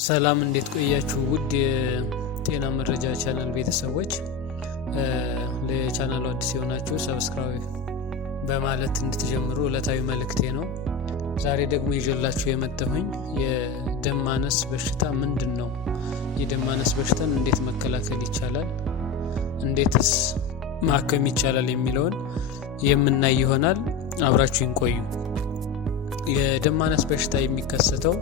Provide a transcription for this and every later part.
ሰላም እንዴት ቆያችሁ? ውድ የጤና መረጃ ቻናል ቤተሰቦች፣ ለቻናሉ አዲስ የሆናችሁ ሰብስክራይብ በማለት እንድትጀምሩ ዕለታዊ መልእክቴ ነው። ዛሬ ደግሞ ይዤላችሁ የመጣሁኝ የደም ማነስ በሽታ ምንድን ነው፣ የደም ማነስ በሽታን እንዴት መከላከል ይቻላል፣ እንዴትስ ማከም ይቻላል የሚለውን የምናይ ይሆናል። አብራችሁን ቆዩ። የደም ማነስ በሽታ የሚከሰተው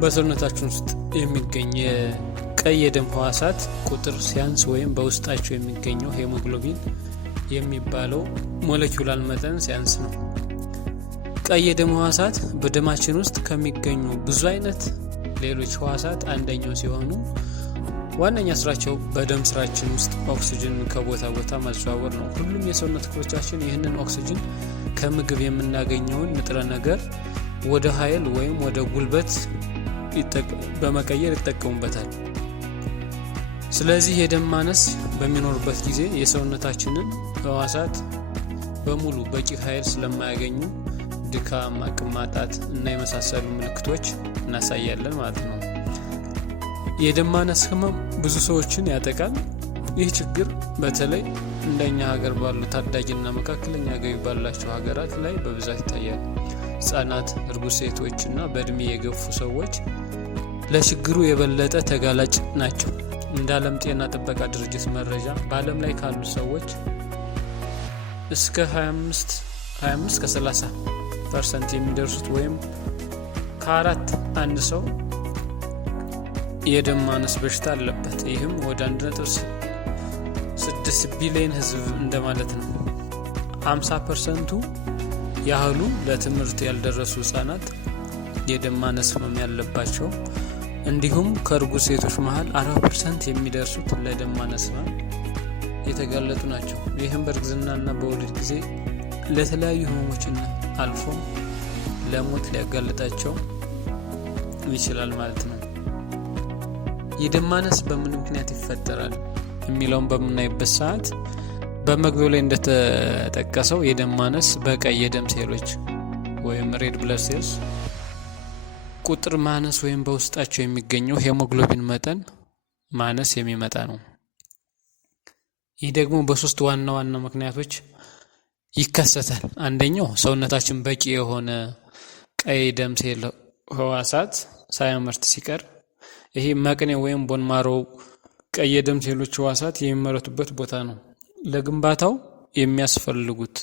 በሰውነታችን ውስጥ የሚገኝ የቀይ የደም ሕዋሳት ቁጥር ሲያንስ ወይም በውስጣቸው የሚገኘው ሄሞግሎቢን የሚባለው ሞለኪውላር መጠን ሲያንስ ነው። ቀይ የደም ሕዋሳት በደማችን ውስጥ ከሚገኙ ብዙ አይነት ሌሎች ሕዋሳት አንደኛው ሲሆኑ ዋነኛ ስራቸው በደም ስራችን ውስጥ ኦክሲጅን ከቦታ ቦታ ማዘዋወር ነው። ሁሉም የሰውነት ክፍሎቻችን ይህንን ኦክሲጅን ከምግብ የምናገኘውን ንጥረ ነገር ወደ ኃይል ወይም ወደ ጉልበት በመቀየር ይጠቀሙበታል። ስለዚህ የደም ማነስ በሚኖርበት ጊዜ የሰውነታችንን ሕዋሳት በሙሉ በቂ ኃይል ስለማያገኙ ድካም፣ አቅም ማጣት እና የመሳሰሉ ምልክቶች እናሳያለን ማለት ነው። የደም ማነስ ህመም ብዙ ሰዎችን ያጠቃል። ይህ ችግር በተለይ እንደኛ ሀገር ባሉ ታዳጊና መካከለኛ ገቢ ባላቸው ሀገራት ላይ በብዛት ይታያል። ህጻናት፣ እርጉዝ ሴቶች እና በእድሜ የገፉ ሰዎች ለችግሩ የበለጠ ተጋላጭ ናቸው። እንደ ዓለም ጤና ጥበቃ ድርጅት መረጃ በዓለም ላይ ካሉ ሰዎች እስከ 25-30% የሚደርሱት ወይም ከአራት አንድ ሰው የደም ማነስ በሽታ አለበት። ይህም ወደ 1.6 ቢሊዮን ህዝብ እንደማለት ነው። 50% ያህሉ ለትምህርት ያልደረሱ ህጻናት የደም ማነስ ህመም ያለባቸው፣ እንዲሁም ከእርጉዝ ሴቶች መሃል 40% የሚደርሱት ለደም ማነስ ህመም የተጋለጡ ናቸው። ይህም በእርግዝናና በወሊድ ጊዜ ለተለያዩ ህመሞችና አልፎም ለሞት ሊያጋልጣቸው ይችላል ማለት ነው። የደም ማነስ በምን ምክንያት ይፈጠራል የሚለውን በምናይበት ሰዓት በመግቢያው ላይ እንደተጠቀሰው የደም ማነስ በቀይ የደም ሴሎች ወይም ሬድ ብለድ ሴልስ ቁጥር ማነስ ወይም በውስጣቸው የሚገኘው ሄሞግሎቢን መጠን ማነስ የሚመጣ ነው። ይህ ደግሞ በሶስት ዋና ዋና ምክንያቶች ይከሰታል። አንደኛው ሰውነታችን በቂ የሆነ ቀይ ደም ሴል ሕዋሳት ሳያመርት ሲቀር፣ ይሄ መቅኔ ወይም ቦን ማሮ ቀይ የደም ሴሎች ሕዋሳት የሚመረቱበት ቦታ ነው። ለግንባታው የሚያስፈልጉት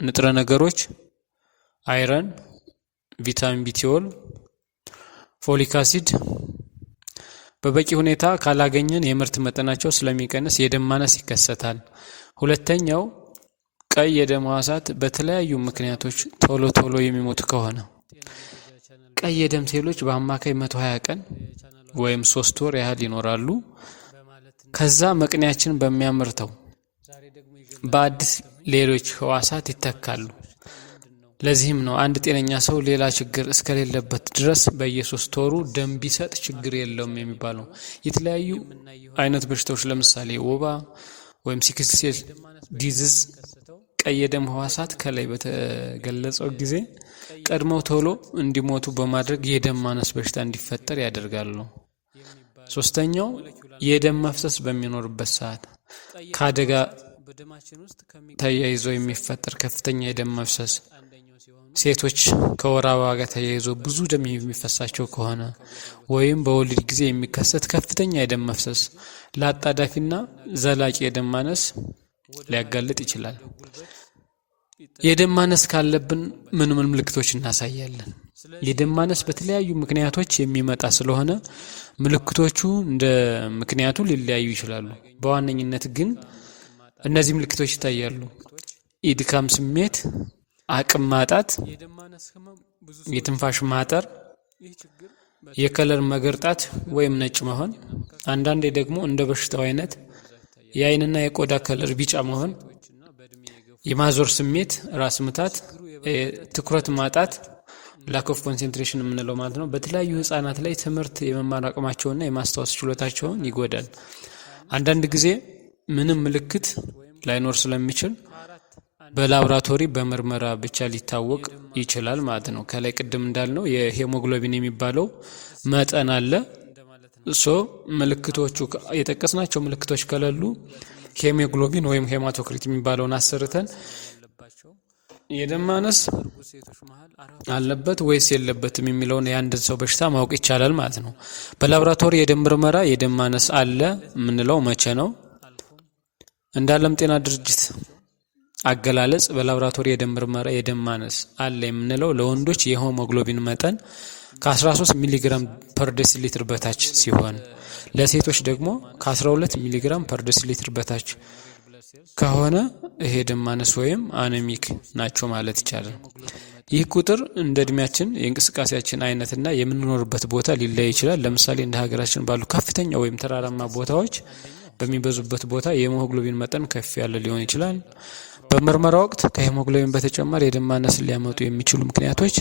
ንጥረ ነገሮች አይረን፣ ቪታሚን ቢ12፣ ፎሊክ አሲድ በበቂ ሁኔታ ካላገኘን የምርት መጠናቸው ስለሚቀንስ የደም ማነስ ይከሰታል። ሁለተኛው ቀይ የደም ሕዋሳት በተለያዩ ምክንያቶች ቶሎ የሚሞቱ ከሆነ ቀይ የደም ሴሎች በአማካይ 120 ቀን ወይም 3 ወር ያህል ይኖራሉ። ከዛ መቅኔያችን በሚያመርተው በአዲስ ሌሎች ሕዋሳት ይተካሉ። ለዚህም ነው አንድ ጤነኛ ሰው ሌላ ችግር እስከሌለበት ድረስ በየ3 ወሩ ደም ቢሰጥ ችግር የለውም የሚባለው። የተለያዩ አይነት በሽታዎች ለምሳሌ ወባ ወይም ሲክል ሴል ዲዚዝ ቀይ የደም ሕዋሳት ከላይ በተገለጸው ጊዜ ቀድመው ቶሎ እንዲሞቱ በማድረግ የደም ማነስ በሽታ እንዲፈጠር ያደርጋሉ። ሶስተኛው የደም መፍሰስ በሚኖርበት ሰዓት ከአደጋ ተያይዞ የሚፈጠር ከፍተኛ የደም መፍሰስ፣ ሴቶች ከወር አበባ ጋር ተያይዞ ብዙ ደም የሚፈሳቸው ከሆነ ወይም በወሊድ ጊዜ የሚከሰት ከፍተኛ የደም መፍሰስ ለአጣዳፊና ዘላቂ የደም ማነስ ሊያጋልጥ ይችላል። የደም ማነስ ካለብን ምን ምልክቶች እናሳያለን? የደም ማነስ በተለያዩ ምክንያቶች የሚመጣ ስለሆነ ምልክቶቹ እንደ ምክንያቱ ሊለያዩ ይችላሉ። በዋነኝነት ግን እነዚህ ምልክቶች ይታያሉ። የድካም ስሜት፣ አቅም ማጣት፣ የትንፋሽ ማጠር፣ የከለር መገርጣት ወይም ነጭ መሆን፣ አንዳንዴ ደግሞ እንደ በሽታው አይነት የአይንና የቆዳ ከለር ቢጫ መሆን፣ የማዞር ስሜት፣ ራስ ምታት፣ ትኩረት ማጣት ላክ ኦፍ ኮንሰንትሬሽን የምንለው ማለት ነው። በተለያዩ ህጻናት ላይ ትምህርት የመማር አቅማቸውና የማስታወስ ችሎታቸውን ይጎዳል። አንዳንድ ጊዜ ምንም ምልክት ላይኖር ስለሚችል በላብራቶሪ በምርመራ ብቻ ሊታወቅ ይችላል ማለት ነው። ከላይ ቅድም እንዳልነው የሄሞግሎቢን የሚባለው መጠን አለ። ምልክቶቹ የጠቀስናቸው ምልክቶች ከሌሉ ሄሞግሎቢን ወይም ሄማቶክሪት የሚባለውን አሰርተን የደም ማነስ አለበት ወይስ የለበትም የሚለውን የአንድን ሰው በሽታ ማወቅ ይቻላል ማለት ነው። በላብራቶሪ የደም ምርመራ የደም ማነስ አለ የምንለው መቼ ነው? እንደ ዓለም ጤና ድርጅት አገላለጽ በላብራቶሪ የደም ምርመራ የደም ማነስ አለ የምንለው ለወንዶች የሄሞግሎቢን መጠን ከ13 ሚሊግራም ፐር ዴሲሊትር በታች ሲሆን ለሴቶች ደግሞ ከ12 ሚሊግራም ፐር ዴሲሊትር በታች ከሆነ ይሄ ደም ማነስ ወይም አኔሚክ ናቸው ማለት ይቻላል። ይህ ቁጥር እንደ እድሜያችን የእንቅስቃሴያችን አይነትና የምንኖርበት ቦታ ሊለያይ ይችላል። ለምሳሌ እንደ ሀገራችን ባሉ ከፍተኛ ወይም ተራራማ ቦታዎች በሚበዙበት ቦታ የሄሞግሎቢን መጠን ከፍ ያለ ሊሆን ይችላል። በምርመራ ወቅት ከሄሞግሎቢን በተጨማሪ የደም ማነስን ሊያመጡ የሚችሉ ምክንያቶች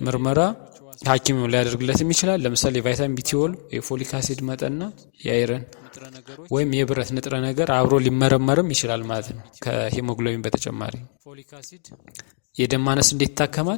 ምርመራ ሐኪም ሊያደርግለትም ይችላል። ለምሳሌ ቫይታሚን ቢ12፣ የፎሊክ አሲድ መጠንና የአይረን ወይም የብረት ንጥረ ነገር አብሮ ሊመረመርም ይችላል ማለት ነው። ከሄሞግሎቢን በተጨማሪ የደም ማነስ እንዴት ይታከማል?